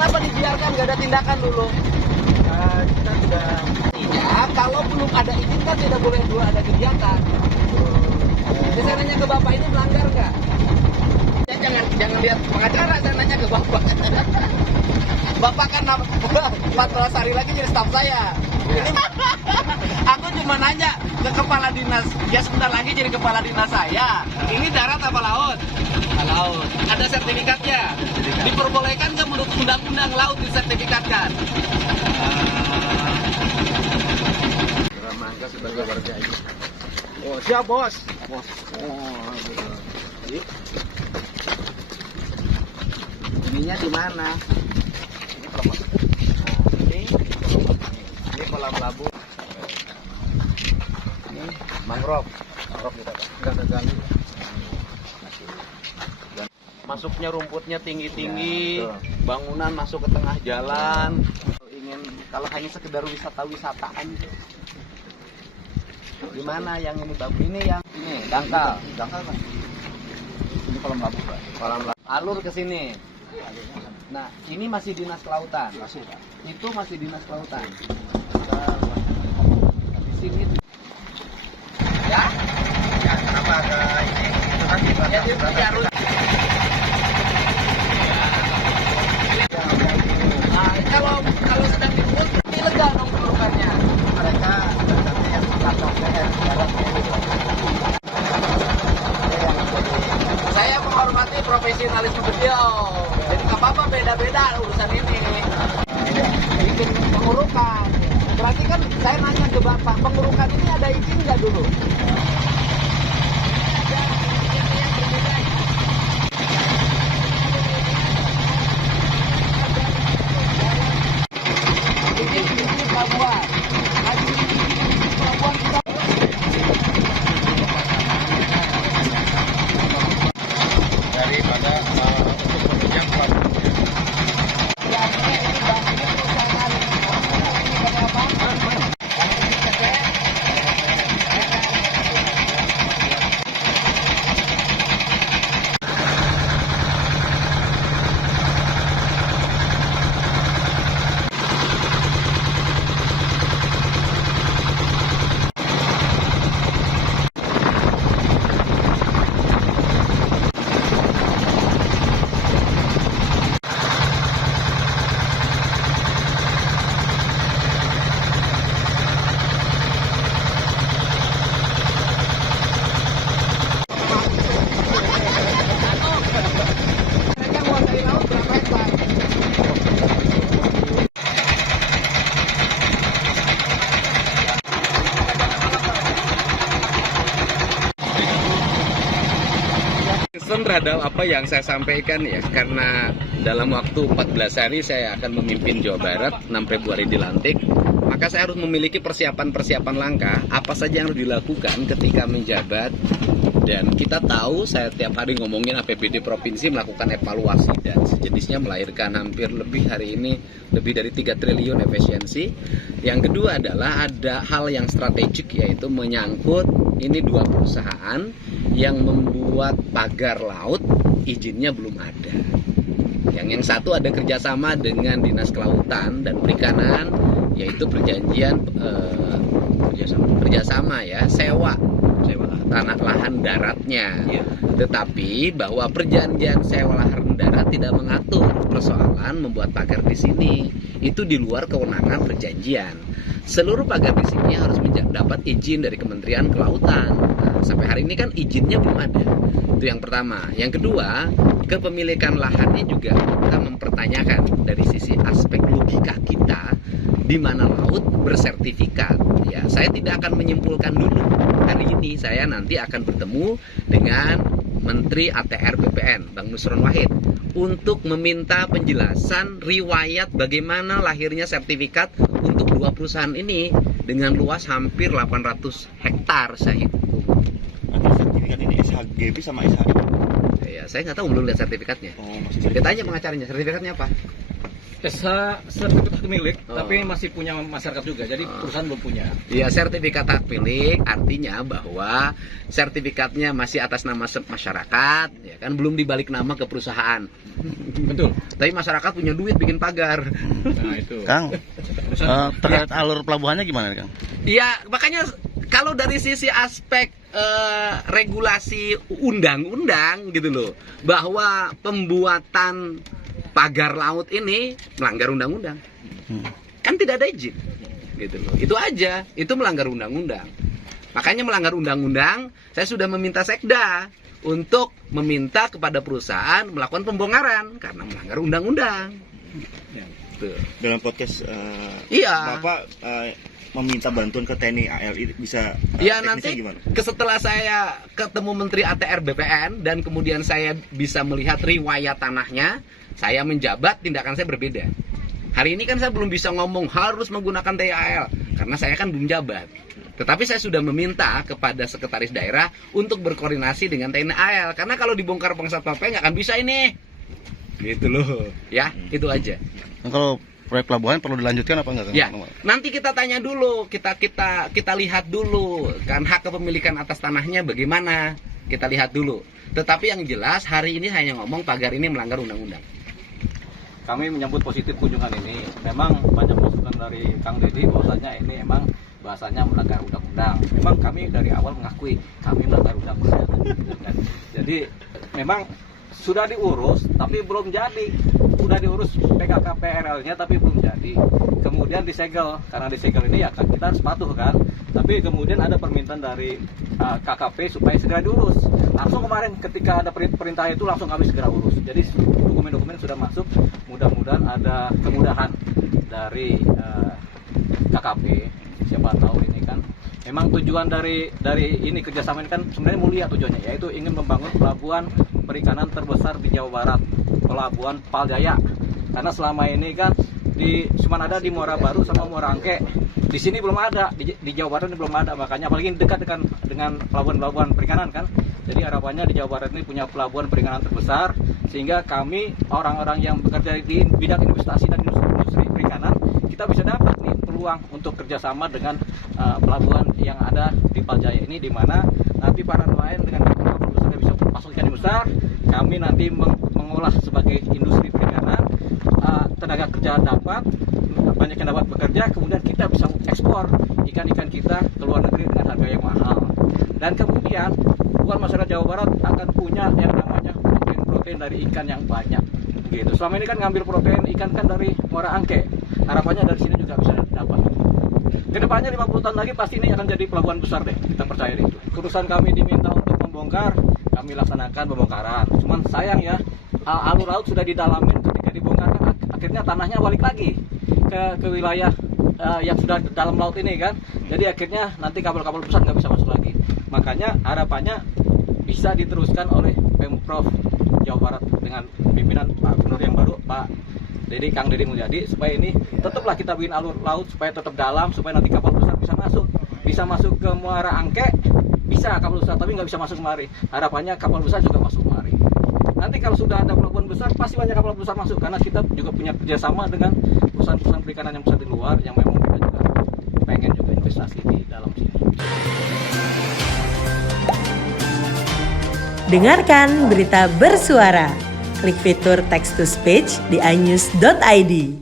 kenapa dibiarkan, nggak ada tindakan dulu? Kita sudah Ya, kalau belum ada izin kan tidak boleh dua ada kegiatan. Jadi saya nanya ke bapak ini melanggar nggak? Ya, jangan lihat pengacara, saya nanya ke bapak. Bapak kan 14 hari lagi jadi staf saya. Ini aku cuma nanya ke kepala dinas, ya sebentar lagi jadi kepala dinas saya. Ini darat apa laut? Laut. Ada sertifikatnya. Diperbolehkan nggak menurut undang-undang laut disertifikatkan? Mangga sebagai warga ini. Oh, siap bos. Bos. Oh, gitu. Ininya di mana? Ini kolam labu. Ini mangrove. Mangrove kita Pak. Enggak terganggu. Masuknya rumputnya tinggi-tinggi, Ya, bangunan masuk ke tengah jalan. Kalau hanya sekedar wisata-wisataan, gimana yang ini bagus? Ini yang ini dangkal. Dangkal Pak. Ini kolam labu Pak. Kolam labu. Alur ke sini. Nah, ini masih dinas kelautan. Masih Pak. Itu masih dinas kelautan. Kita Di sini. Ya? ya kenapa ada ini? Itu kan di Ya, dia harus. Nah, kalau sedang diurus, ilegal dong pengurukannya. mereka nanti yang belakang Saya menghormati profesionalisme beliau. Jadi nggak apa-apa, beda-beda urusan ini. Bikin pengurukan. Berarti kan saya nanya ke Bapak, pengurukan ini ada izin nggak dulu? Izin pelabuhan. Pelabuhan kita. daripada untuk menunjang pelabuhannya. Mereka menguasai laut berapa hektar? Kesan terhadap apa yang saya sampaikan ya, karena dalam waktu 14 hari saya akan memimpin Jawa Barat, 6 Februari dilantik, maka saya harus memiliki persiapan-persiapan langkah apa saja yang harus dilakukan ketika menjabat. Dan kita tahu saya tiap hari ngomongin APBD provinsi melakukan evaluasi dan sejenisnya, melahirkan hampir lebih hari ini lebih dari 3 triliun efisiensi. Yang kedua adalah ada hal yang strategik, yaitu menyangkut ini 2 perusahaan yang membuat pagar laut, izinnya belum ada. Yang satu ada kerjasama dengan Dinas Kelautan dan Perikanan, yaitu perjanjian kerjasama ya, sewa tanah lahan daratnya. Iya. Tetapi bahwa perjanjian sewa lahan darat tidak mengatur persoalan membuat pagar di sini. Itu di luar kewenangan perjanjian. Seluruh pagar di sini harus dapat izin dari Kementerian Kelautan. Nah, sampai hari ini kan izinnya belum ada. Itu yang pertama. Yang kedua, kepemilikan lahannya juga kita mempertanyakan dari sisi aspek logika kita, di mana laut bersertifikat. Ya, saya tidak akan menyimpulkan dulu. Hari ini saya nanti akan bertemu dengan Menteri ATR BPN, Bang Nusron Wahid, untuk meminta penjelasan riwayat bagaimana lahirnya sertifikat untuk 2 perusahaan ini dengan luas hampir 800 hektar saya hitung. Nanti sertifikat ini SHGB sama SHI. Ya, saya nggak tahu, belum lihat sertifikatnya. Oh, masih Kita tanya pengacaranya, sertifikatnya apa? SH sertifikat hak milik, Oh. tapi masih punya masyarakat juga. Jadi perusahaan belum punya. Ya, sertifikat hak milik artinya bahwa sertifikatnya masih atas nama masyarakat, ya kan, belum dibalik nama ke perusahaan. Betul. Tapi masyarakat punya duit bikin pagar. Nah, itu. Kang, terkait alur pelabuhannya gimana Kang? Iya, makanya kalau dari sisi aspek regulasi undang-undang gitu loh, bahwa pembuatan pagar laut ini melanggar undang-undang. Kan tidak ada izin. Gitu loh. Itu aja, itu melanggar undang-undang. Makanya melanggar undang-undang, saya sudah meminta Sekda untuk meminta kepada perusahaan melakukan pembongkaran karena melanggar undang-undang. Tuh. Dalam podcast Iya. Bapak meminta bantuan ke TNI AL ini bisa Ya teknisnya nanti gimana? setelah saya ketemu Menteri ATR BPN dan kemudian saya bisa melihat riwayat tanahnya, saya menjabat, tindakan saya berbeda. Hari ini kan saya belum bisa ngomong harus menggunakan TAL karena saya kan belum jabat. Tetapi saya sudah meminta kepada sekretaris daerah untuk berkoordinasi dengan TNI AL karena kalau dibongkar Bangsat Papai nggak akan bisa ini. Gitu loh. Ya, itu aja. Nah, kalau proyek pelabuhan perlu dilanjutkan apa enggak Kang? Ya, nanti kita tanya dulu, kita lihat dulu kan hak kepemilikan atas tanahnya bagaimana, kita lihat dulu. Tetapi yang jelas hari ini hanya ngomong pagar ini melanggar undang-undang. Kami menyambut positif kunjungan ini. Memang banyak masukan dari Kang Deddy bahwasanya ini memang bahasanya melanggar undang-undang. Memang kami dari awal mengakui kami melanggar undang-undang. Jadi memang sudah diurus tapi belum jadi. Sudah diurus PKKPRL-nya tapi belum jadi. Kemudian disegel. Karena disegel ini ya kita harus patuh kan. Tapi kemudian ada permintaan dari KKP supaya segera diurus. Langsung kemarin ketika ada perintah itu langsung kami segera urus. Jadi dokumen-dokumen sudah masuk. Mudah-mudahan ada kemudahan dari KKP. Siapa tahu ini kan memang tujuan dari ini kerjasama ini kan sebenarnya mulia tujuannya, yaitu ingin membangun pelabuhan perikanan terbesar di Jawa Barat, Pelabuhan Paljaya. Karena selama ini kan cuma ada di Muara Baru sama Muara Angke. Di sini belum ada, di Jawa Barat ini belum ada, makanya apalagi dekat dengan pelabuhan-pelabuhan perikanan kan. Jadi harapannya di Jawa Barat ini punya pelabuhan perikanan terbesar, sehingga kami orang-orang yang bekerja di bidang investasi dan industri perikanan kita bisa dapat nih peluang untuk kerjasama dengan pelabuhan yang ada di Paljaya ini, di mana nanti para nelayan dengan kapal besar bisa masuk ikan besar, kami nanti mengolah sebagai industri perikanan, tenaga kerja dapat, banyak yang dapat bekerja, kemudian kita bisa ekspor ikan-ikan kita ke luar negeri dengan harga yang mahal. Dan kemudian masyarakat Jawa Barat akan punya yang namanya protein dari ikan yang banyak. Gitu. Selama ini kan ngambil protein ikan kan dari Muara Angke. Harapannya dari sini juga bisa dapat. Kedepannya 50 tahun lagi pasti ini akan jadi pelabuhan besar deh. Kita percaya deh itu. Urusan kami diminta untuk membongkar, kami laksanakan pembongkaran. Cuman sayang ya, alur laut sudah didalamin, ketika dibongkar kan akhirnya tanahnya balik lagi ke wilayah yang sudah dalam laut ini kan. Jadi akhirnya nanti kapal-kapal besar nggak bisa masuk lagi. Makanya harapannya bisa diteruskan oleh Pemprov Jawa Barat dengan pimpinan Pak Gubernur yang baru, Pak Kang Deddy Mulyadi, supaya ini tetaplah kita bikin alur laut supaya tetap dalam, supaya nanti kapal besar bisa masuk ke Muara Angke, bisa kapal besar tapi nggak bisa masuk kemari. Harapannya kapal besar juga masuk kemari. Nanti kalau sudah ada pelabuhan besar pasti banyak kapal besar masuk, karena kita juga punya kerjasama dengan perusahaan-perusahaan perikanan yang besar di luar yang memang kita juga pengen juga investasi di dalam sini. Dengarkan berita bersuara. Klik fitur text to speech di inews.id.